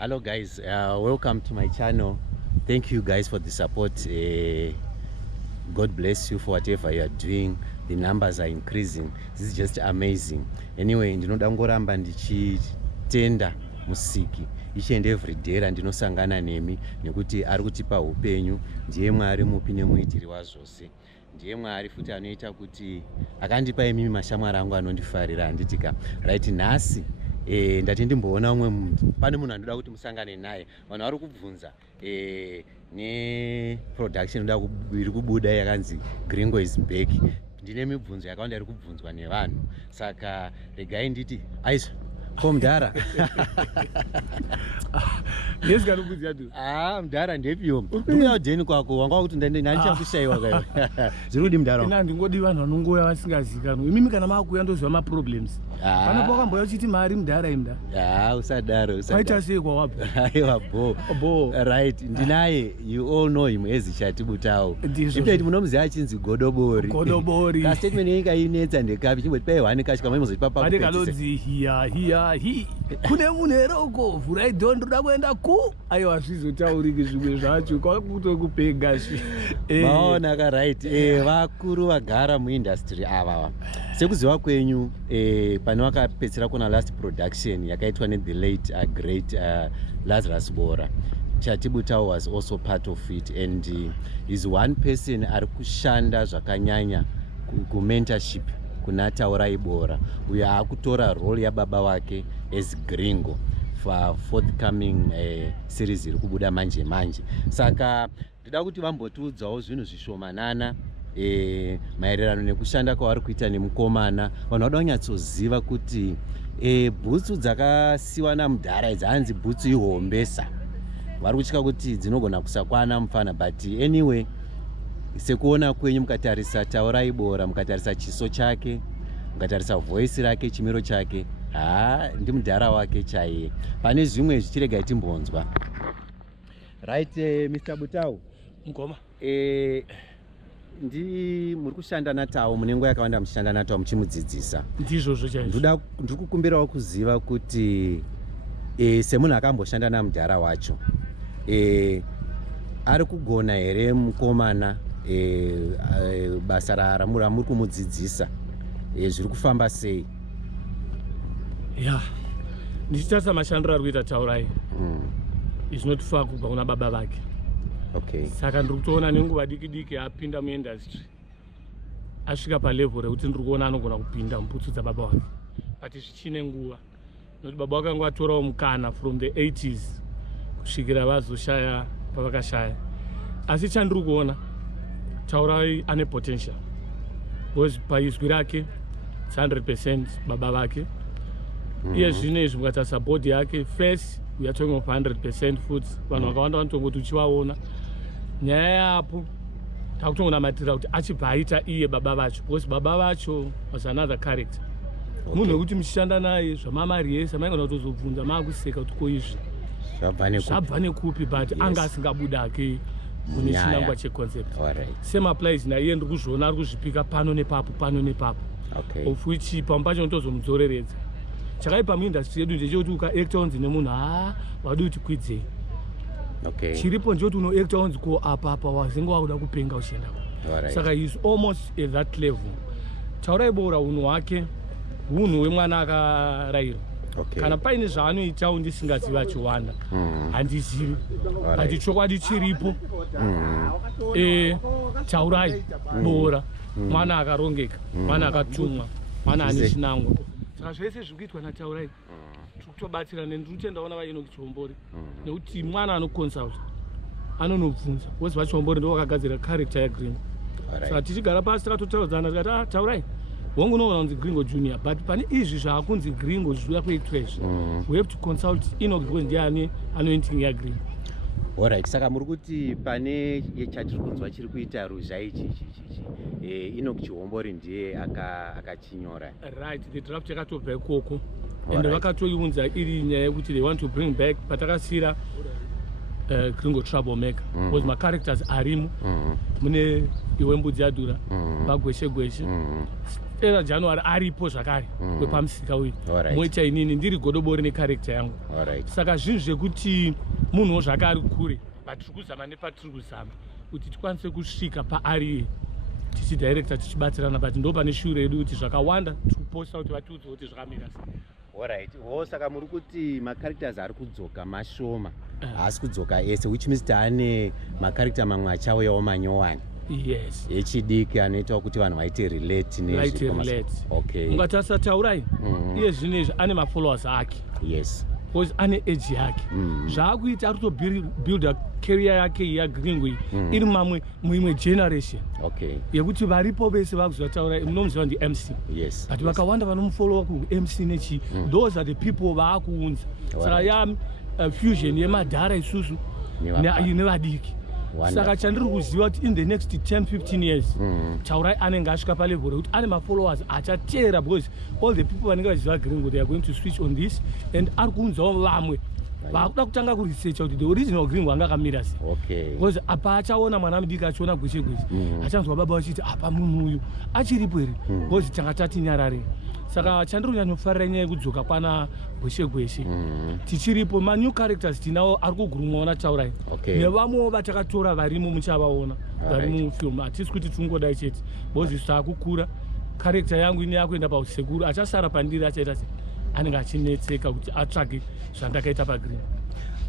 Hello guys, welcome to my channel. Thank you guys for the support. God bless you for whatever you are doing. The numbers are increasing. This is just amazing. Anyway, ndinoda ngoramba ndichitenda musiki each and every day randinosangana nemi nekuti ari kutipa upenyu. Ndiye Mwari mupi nemuitiri wazvose. Ndiye Mwari futi anoita kuti akandipa mimi mashamwari angu anondifarira anditika right nhasi. Ndati ndimboona umwe munhu pane munhu anoda kuti musangane naye. Vanhu vari kubvunza ne production iri kubuda yakanzi Gringo is back. Ndine mibvunzo yakawanda iri kubvunzwa nevanhu, saka regai nditi aizo komudhara. Mudhara ndepiwo ndikuya udheni kwako wanga kuti ndichakushayiwa kayo. Zviri kudi mudhara wangu? Ndingodi vanhu vanongouya vasingazikanwi. Imimi kana makuya ndoziva maproblems. Panapo wakambouya uchiti mari mudhara imda. Usadaro. Kwaita sei kwawabva? Aiwa bo. Right, ndinaye, you all know him as Chatibutawo. Implate munomuziva achinzi Godobori. Ka statement yenyika inetsa ndekapi chimboti pai 1 kashika maimozoti papa. Ade kalodzi hi. Kune munhu here uko vhura idhondo ndoda kuenda ku. Aiwa zvizotauriki zvimwe zvacho kwakutokupega zvi. Maona ka right. Vakuru vagara muindustry ava. Sekuziva kwenyu pane wakapedzera kuna last production yakaitwa ne the late great Lazarus Bora. Chatibutawo was also part of it, and is one person ari kushanda zvakanyanya ku mentorship kuna Taurai Bora, uyo akutora role yababa wake as Gringo for forthcoming series iri kubuda manje. Saka ndida kuti vambotiudzawo zvinhu zvishomanana maererano nekushanda kwavari kuita nemukomana. Vanhu vada kunyatsoziva kuti bhutsu dzakasiwa namudhara idzi hanzi bhutsu ihombesa. Vari kutya kuti dzinogona kusakwana mufana, but anyway, sekuona kwenyu mukatarisa Taurai Bora, mukatarisa chiso chake, mukatarisa voice rake, chimiro chake, ndi mudhara wake chaiye. Pane zvimwe zvichirega timbonzwa. Right, Mr. Butawo. Ngoma. Muri kushanda naTawo, mune nguva yakawanda muchishanda naTawo muchimudzidzisa. Ndizvozvo chaizvo. Ndiri kukumbirawo kuziva kuti semunhu akamboshanda namudhara wacho, ari kugona here mukomana basa ramuri kumudzidzisa zviri kufamba sei? Ndichitarisa mashandiro ari kuita Taurai izvinotifa kubva kuna baba vake. Saka ndiri kutoona nenguva diki apinda muindustry asvika palevel rekuti ndiri kuona anogona kupinda mubhutsu dzababa wake, but zvichine nguva nokuti baba wake anga atorawo mukana from the 80s kusvikira vazoshaya pavakashaya. Asi chandiri kuona Taurai ane potential, because paizwi rake 100% baba vake. Iye zvino izvi mukatarisa board yake, first we are talking of 100% food. Vanhu vakawanda vanotongoti uchivaona nyaya yapo takutongonamatira kuti achibva aita iye baba vacho, because baba vacho was another character. Munhu wekuti muchishanda naye zvamamari yese maigona kutozobvunza maakuseka kuti ko izvi zvabva nekupi, but anga asingabudake mune chinangwa checoncept. Same applies naiye. Ndiri kuzviona ari kuzvipika pano nepapo of which pamwe pacho notozomudzoreredza. Chakaipa muindustry yedu ndechekuti ukaacta unzi nemunhu wadi kuti kwidzei. Chiripo ndechekuti unoacta unzi ko apa wazinge wakuda kupenga uchiendako. Saka he is almost at that level. Taurai Bora unhu hwake hunhu hwemwana akarayirwa. Kana paine zvaanoitawo ndisingaziva chiwanda handizivi, but chokwadi chiripo. Taurai Bora mwana akarongeka, mwana akatumwa, mwana ane chinangwa. Saka zvese zviri kuitwa naTaurai tiri kutobatsira, ndiri kutendaona vaino kuChihombori nekuti mwana anoconsult anonobvunza, because vaChihombori ndo vakagadzira character yaGringo. Saka tichigara pasi takatotaudzana tikati Taurai wangu unoona kunzi Gringo Junior, but pane izvi zvaakunzi Gringo zviuya kuitwa izvi, we have to consult Enoch because ndiye anointing yaGringo. Alright, saka muri kuti pane chatiri kunzwa chiri kuita ruzha ichi Enoch Chihombori ndiye akachinyora. Right, the draft yakatobva ikoko, and vakatoiunza iri nyaya yekuti they want to bring back patakasira Gringo Troublemaker, because my characters arimo mune iwe mbudzi yadhura, vagweshe era January aripo zvakare wepamusika uyu moita inini ndiri Godobori necharacter yangu. Saka zvinhu zvekuti munhu zvakare kure patiri kuzama nepatiri kuzama kuti tikwanise kusvika paari tichidirector tichibatsirana but ndo pane shure yedu kuti zvakawanda tikuposta kuti vatiudze kuti zvakamira sei. Alright, saka muri kuti macharacters ari kudzoka mashoma haasi kudzoka ese, which means taane macharacter mamwe achauyawo manyowani. Yes. Echidiki anoita kuti vanhu vaite relate nezvirelate. Okay. Ungatasa taurai iye zvinezvi ane mafollowers ake. Yes. Because ane age yake. Zvaakuita ari kuto build a career yake yaGringo iri muimwe generation. Okay. Yekuti varipo vese vakuziva taurai munomuziva ndi MC. Yes. But vakawanda vanomufollowa ku MC nechi. Those are the people vaakuunza. Saka ya fusion yemadhara isusu nevadiki. Saka chandiri kuziva kuti in the next 10-15 years taurai anenge asvika palevel rekuti ane mafollowers achateera, because all the people vanenge vachiziva Gringo they are going to switch on this and ari kuunzawo vamwe vakuda kutanga kuresearcha kuti the original Gringo anga akamira sei. Because apa achaona mwana mudiki achiona gweshe achanzwa baba vachiti apa munhu uyu achiripo here, because tanga tati nyarare. Saka chandiri kunyanyofarira nyaya yekudzoka kwana gweshe tichiripo manew characters tinawo ari kugurumwawo nataurai nevamwewo vatakatora varimo muchavaona vari mufilm. Hatisi kuti tingodai chete because isu taakukura, character yangu ine yakuenda pausekuru, achasara pandiri achaita se anenge achinetseka kuti atsvage zvandakaita paGringo.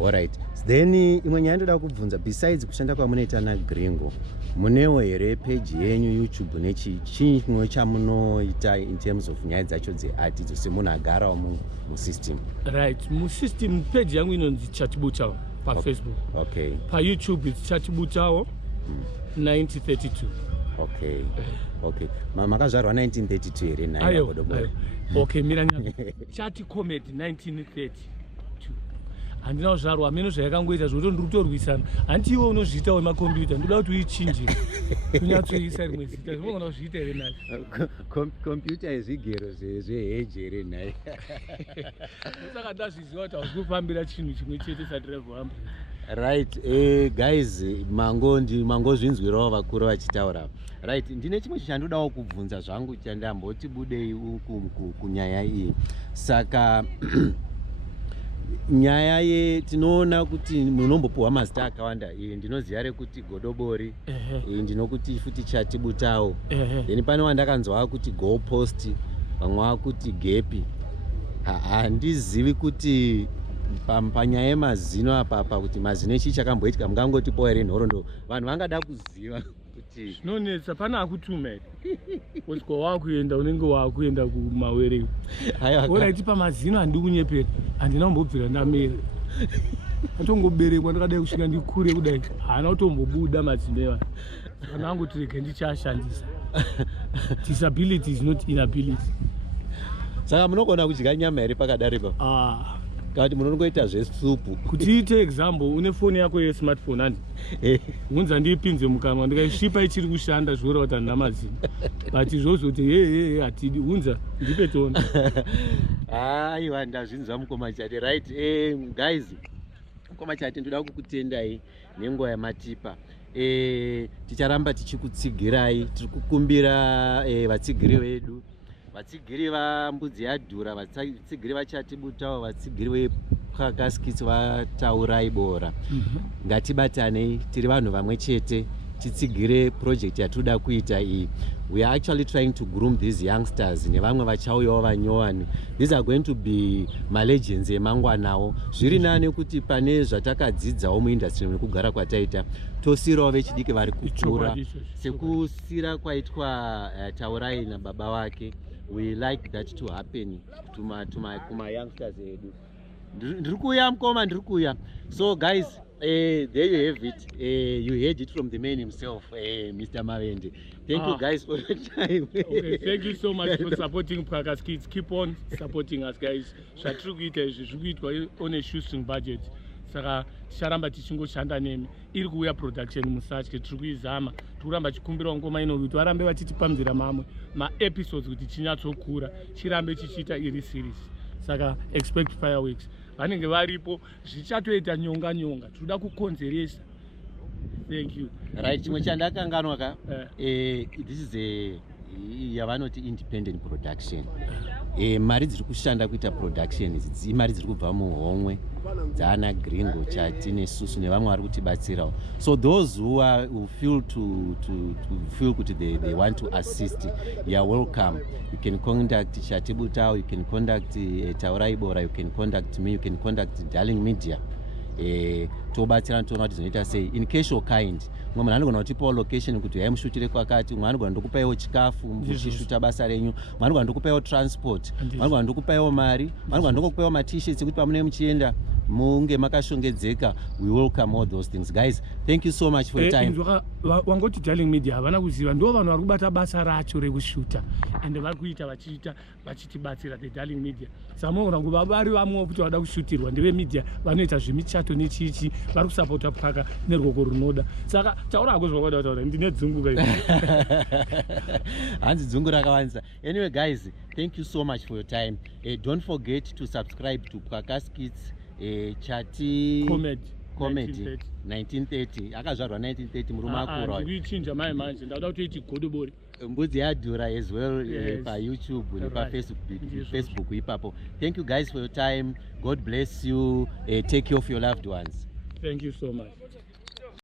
Alright, then imwe nyaya ndoda kubvunza, besides kushanda kwamunoita naGringo munewo here page yenyu YouTube nechi chimwe chamunoita in terms of nyaya dzacho dzeart idzo semunhu agarawo musystem? Right, musystem page yangu inonzi Chatibutawo paFacebook. Okay. PaYouTube it's Chatibutawo 1932. Okay. Okay. Makazvarwa 1932 here naye Godobori? Okay, miranya Chati Comedy 1932. Handina kuzvarwa meno zvayakangoita zvokuti ndiri kutorwisana. Hanti iwe unozviita wemakombiyuta, ndoda kuti uichinje kunyatsoisa rimwe zita. Zvinogona kuzviita here naye. Computer yezvigero zveheji here naye. Saka ndazviziva kuti hausi kufambira chinhu chimwe chete sadireva kuhamba. Right, guys, mangozvinzwirawo vakuru vachitaura. Right, ndine chimwe chandinodawo kubvunza zvangu chandamboti budei kunyaya iyi. Saka nyaya tinoona kuti munombopuwa mazita akawanda. Ndinoziva rekuti Godobori, ndinokuti futi Chatibutawo, then pane wandakanzwa kuti Go Post, vamwe vakuti Gepi. Handizivi kuti panyaya yemazino apapa kuti mazino echi chakamboitika, mungangotipo here nhoroondo, vanhu vangada kuziva kuti zvinonetsa. Pane akutuma here usika wakuenda unenge wakuenda kumawere. Oraiti pamazino handi kunyepera, handina kumbobvira ndamera, atongoberekwa ndakadai kusvika ndikure kudai, haana kutombobuda mazino evanhu. Kana angoti rege ndichashandisa. Disability is not inability. Saka munogona kudya nyama here pakadaripa? Kuti munongoita zvesupu. Kuti iite example, une foni yako yesmartphone handi unza ndiipinze mukanwa ndikaisvipa ichiri kushanda zvoreva kuti handina mazino, but zvozoti hatidi unza ndipe toni. Aiwa, ndazvinzwa mukoma chate. Right, guys, mukoma chate ndoda kukutendai nenguva yamatipa. Ticharamba tichikutsigirai, tiri kukumbira vatsigiri vedu, vatsigiri vambudzi yadhura, vatsigiri vaChatibutawo, vatsigiri vepakaskitsi vataurai bora. Ngatibatanei tiri vanhu vamwe chete, titsigire project yatoda kuita iyi. We are actually trying to groom these youngsters nevamwe vachauyawo vanyowani. These are going to be legends emangwanawo. Zviri nane kuti pane zvatakadzidzawo muindustry nekugara kwataita tosirawo vechidiki vari kukura sekusira kwaitwa Taurai nababa wake. We like that to happen kuma youngsters edu. Ndirikuya mukoma, ndirikuya. So guys, there you have it. You heard it from the man himself, Mr. Mavende. Thank you guys for your time. Okay, thank you so much for supporting Prakas Kids. Keep on supporting us, guys. Zvatiri kuita izvi zviri kuitwa on a shoestring budget. Saka ticharamba tichingoshanda nemi. Iri kuuya production musatye, tiri kuizama. Tiri kuramba tichikumbira ngoma ino kuti varambe vachitipamzira mamwe ma-episodes kuti chinyatsokura, chirambe chichiita iri series. Saka expect fireworks. Vanenge varipo, zvichatoita nyonga. Tinoda kukonzeresa. Thank you. Right, chimwe chandakanganwa ka, this is yavanoti independent production. Mari dziri kushanda kuita production idzi mari dziri kubva muhomwe dzaana Gringo, Chati nesusu nevamwe vari kutibatsirawo. So those who feel to feel kuti they want to assist, you are welcome. You can contact Chati Butao, you can contact Taurai Bora, you can contact me, you can contact Darling Media. Tobatsirana toona kuti zvinoita sei. In case of kind, mumwe munhu anogona kutipawo location kuti hai mushutire kwakati, mumwe anogona ndokupaiwo chikafu muchishuta basa renyu, mumwe anogona ndokupaiwo transport, mumwe anogona ndokupaiwo mari, mumwe anogona ndokupaiwo ma-t-shirts ekuti pamunenge muchienda munge makashongedzeka. We welcome all those things. Guys, thank you so much for your time. Wangoti Darling Media havana kuziva, ndo vanhu vari kubata basa racho rekushuta ende vari kuita vachitibatsira the Darling Media. Samoona nguva vari vamwe kuti vada kushutirwa ndeve media vanoita zvemichato nechichi, vari kusapota paka nerwoko runoda. Saka taura hako zvakada kutaura ndine dzungu kai. Hanzi dzungu rakawanza. Anyway guys, thank you so much for your time. Don't forget to subscribe to Pwaka Skits, Chati Comedy 1930. Akazvarwa 1930 murume akura. Ndichinja mai manje ndauda kuti iti Godobori. Mbudzi yadhura as well. Pa YouTube nepa Facebook ipapo. Thank you guys for your time. God bless you. Take care of your loved ones. Thank you so much.